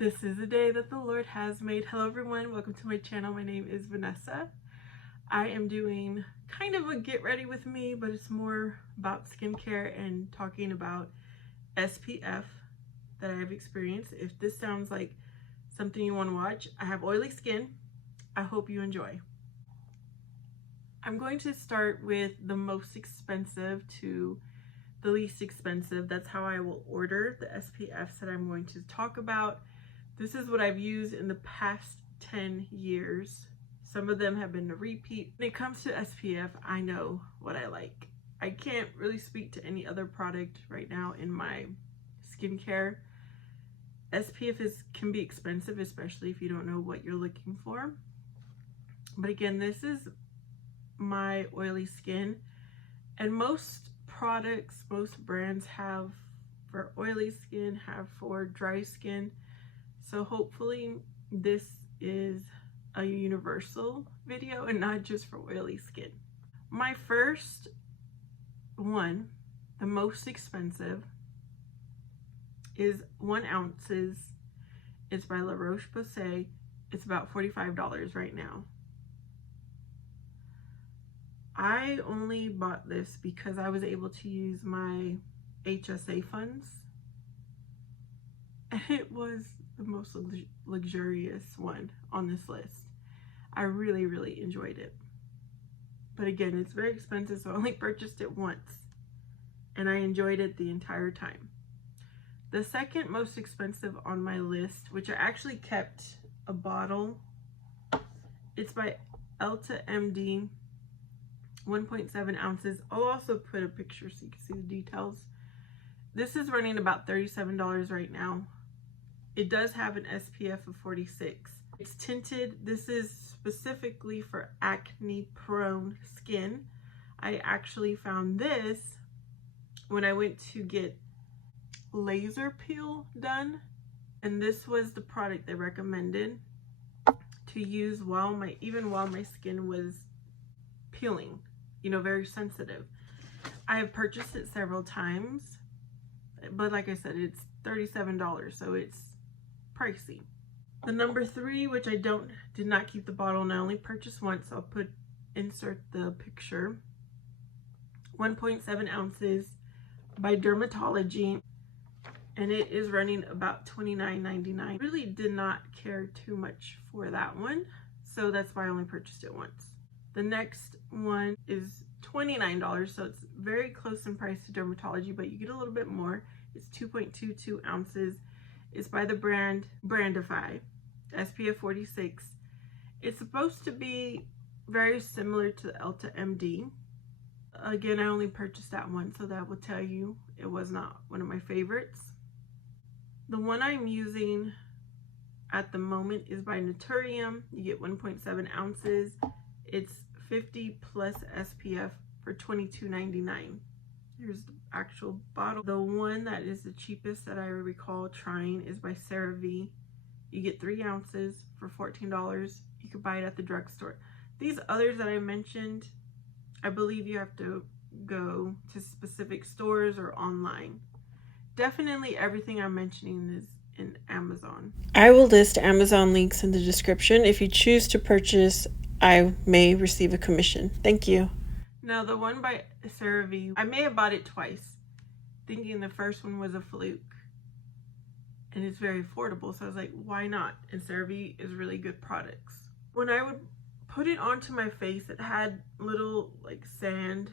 This is a day that the Lord has made. Hello everyone, welcome to my channel. My name is Vanessa. I am doing kind of a get ready with me, but it's more about skincare and talking about SPF that I've experienced. If this sounds like something you want to watch, I have oily skin. I hope you enjoy. I'm going to start with the most expensive to the least expensive. That's how I will order the SPFs that I'm going to talk about. This is what I've used in the past 10 years. Some of them have been a repeat. When it comes to SPF, I know what I like. I can't really speak to any other product right now in my skincare. SPF can be expensive, especially if you don't know what you're looking for. But again, this is my oily skin, and most products, most brands have for oily skin, have for dry skin. So hopefully this is a universal video and not just for oily skin. My first one, the most expensive, is 1 ounce. It's by La Roche-Posay. It's about $45 right now. I only bought this because I was able to use my HSA funds, and it was the most luxurious one on this list. I really enjoyed it. But again, it's very expensive, so I only purchased it once, and I enjoyed it the entire time. The second most expensive on my list, which I actually kept a bottle, it's by Ulta MD, 1.7 ounces. I'll also put a picture so you can see the details. This is running about $37 right now. It does have an SPF of 46. It's tinted. This is specifically for acne prone skin. I actually found this when I went to get laser peel done, and this was the product they recommended to use even while my skin was peeling, you know, very sensitive. I have purchased it several times, but like I said, it's $37, so it's pricey. The number 3, which I did not keep the bottle and I only purchased once, so I'll insert the picture. 1.7 ounces by Dermatology, and it is running about $29.99. Really did not care too much for that one, so that's why I only purchased it once. The next one is $29, so it's very close in price to Dermatology, but you get a little bit more. It's 2.22 ounces. It's by the brand Brandify, SPF 46. It's supposed to be very similar to the Ulta MD. Again, I only purchased that one, so that will tell you it was not one of my favorites. The one I'm using at the moment is by Naturium. You get 1.7 ounces. It's 50 plus SPF for $22.99. Here's the actual bottle. The one that is the cheapest that I recall trying is by CeraVe. You get 3 ounces for $14. You could buy it at the drugstore. These others that I mentioned, I believe you have to go to specific stores or online. Definitely everything I'm mentioning is in Amazon. I will list Amazon links in the description. If you choose to purchase, I may receive a commission. Thank you. Now the one by CeraVe, I may have bought it twice, thinking the first one was a fluke. And it's very affordable, so I was like, why not? And CeraVe is really good products. When I would put it onto my face, it had little like sand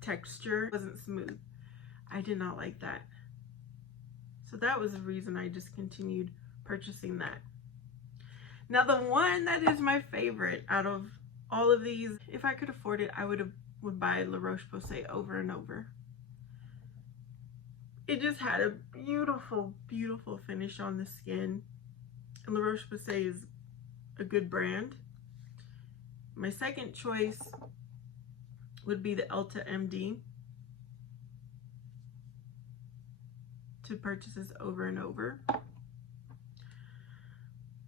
texture. It wasn't smooth. I did not like that. So that was the reason I discontinued purchasing that. Now the one that is my favorite out of all of these, if I could afford it, I would buy La Roche-Posay over and over. It just had a beautiful finish on the skin. And La Roche-Posay is a good brand. My second choice would be the Ulta MD. To purchase this over and over.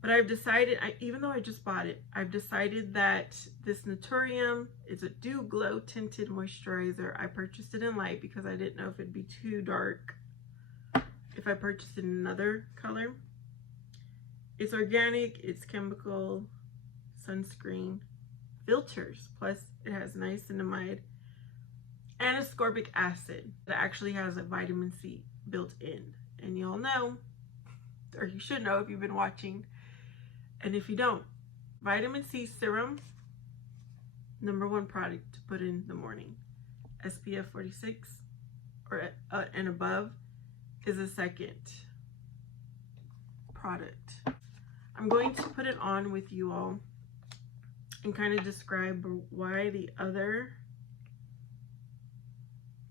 But I've decided, even though I just bought it, I've decided that this Naturium is a Dew Glow Tinted Moisturizer. I purchased it in light because I didn't know if it'd be too dark if I purchased it in another color. It's organic, it's chemical, sunscreen, filters, plus it has niacinamide and ascorbic acid that actually has a vitamin C built in. And y'all know, or you should know if you've been watching, and if you don't, vitamin C serum, #1 product to put in the morning. SPF 46 or and above is a second product. I'm going to put it on with you all and kind of describe why the other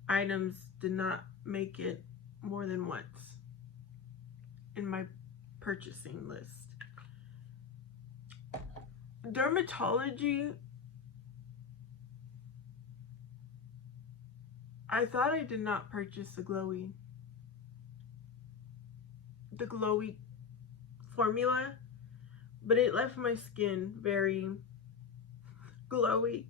items did not make it more than once in my purchasing list. Dermatology, I thought I did not purchase the glowy formula, but it left my skin very glowy.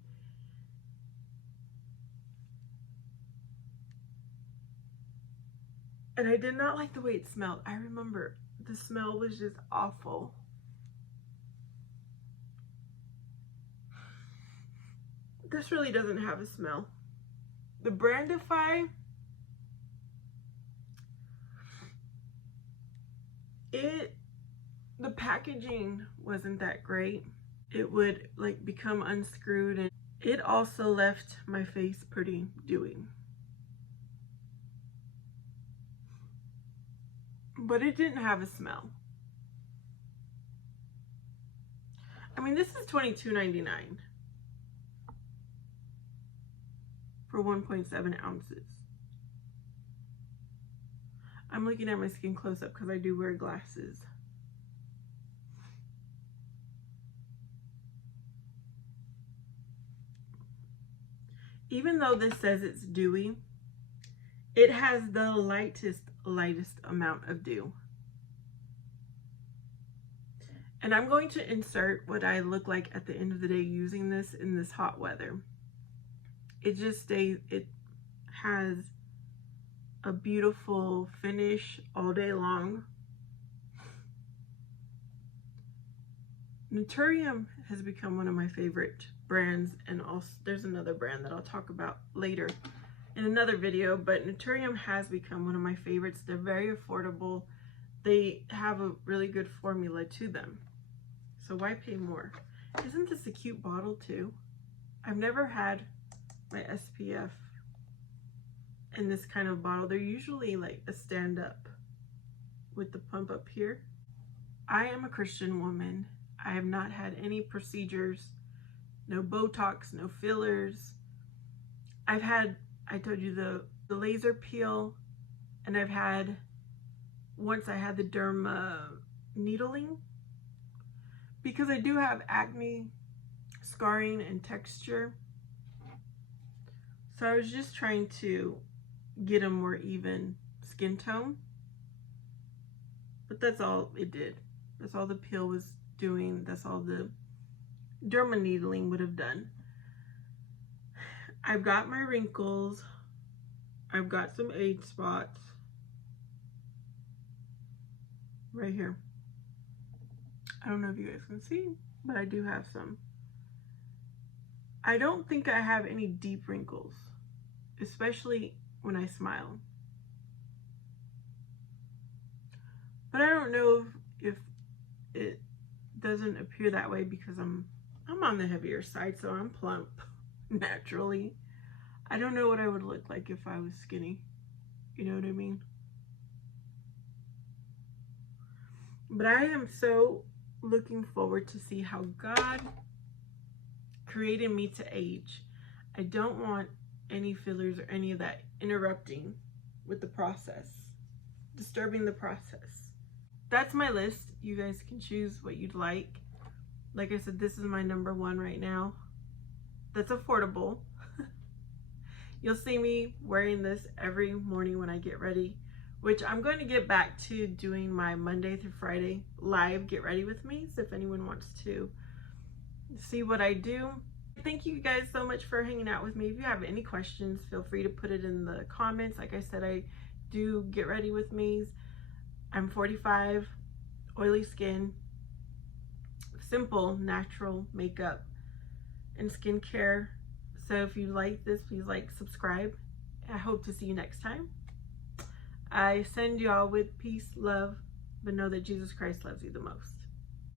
And I did not like the way it smelled. I remember the smell was just awful. This really doesn't have a smell. The Brandify, the packaging wasn't that great. It would like become unscrewed, and it also left my face pretty dewy. But it didn't have a smell. I mean, this is $22.99 for 1.7 ounces. I'm looking at my skin close up because I do wear glasses. Even though this says it's dewy, it has the lightest amount of dew. And I'm going to insert what I look like at the end of the day using this in this hot weather. It just stays, it has a beautiful finish all day long. Naturium has become one of my favorite brands, and also there's another brand that I'll talk about later in another video, but Naturium has become one of my favorites. They're very affordable. They have a really good formula to them. So why pay more? Isn't this a cute bottle too? I've never had my SPF in this kind of bottle. They're usually like a stand up with the pump up here. I am a Christian woman. I have not had any procedures, no Botox, no fillers. I've had, I told you, the laser peel, and I've had, once I had the derma needling, because I do have acne, scarring, and texture. So I was just trying to get a more even skin tone, but that's all it did. That's all the peel was doing. That's all the derma needling would have done. I've got my wrinkles. I've got some age spots right here. I don't know if you guys can see, but I do have some. I don't think I have any deep wrinkles, especially when I smile. But I don't know if it doesn't appear that way because I'm on the heavier side, so I'm plump naturally. I don't know what I would look like if I was skinny. You know what I mean? But I am so looking forward to see how God created me to age. I don't want any fillers or any of that interrupting with the process, disturbing the process. That's my list. You guys can choose what you'd like. Like I said, this is my #1 right now. That's affordable. You'll see me wearing this every morning when I get ready, which I'm going to get back to doing my Monday through Friday live get ready with me. So if anyone wants to see what I do, thank you guys so much for hanging out with me. If you have any questions, feel free to put it in the comments. Like I said, I do get ready with me's. I'm 45, oily skin, simple, natural makeup and skincare. So if you like this, please like, subscribe. I hope to see you next time. I send y'all with peace, love, but know that Jesus Christ loves you the most.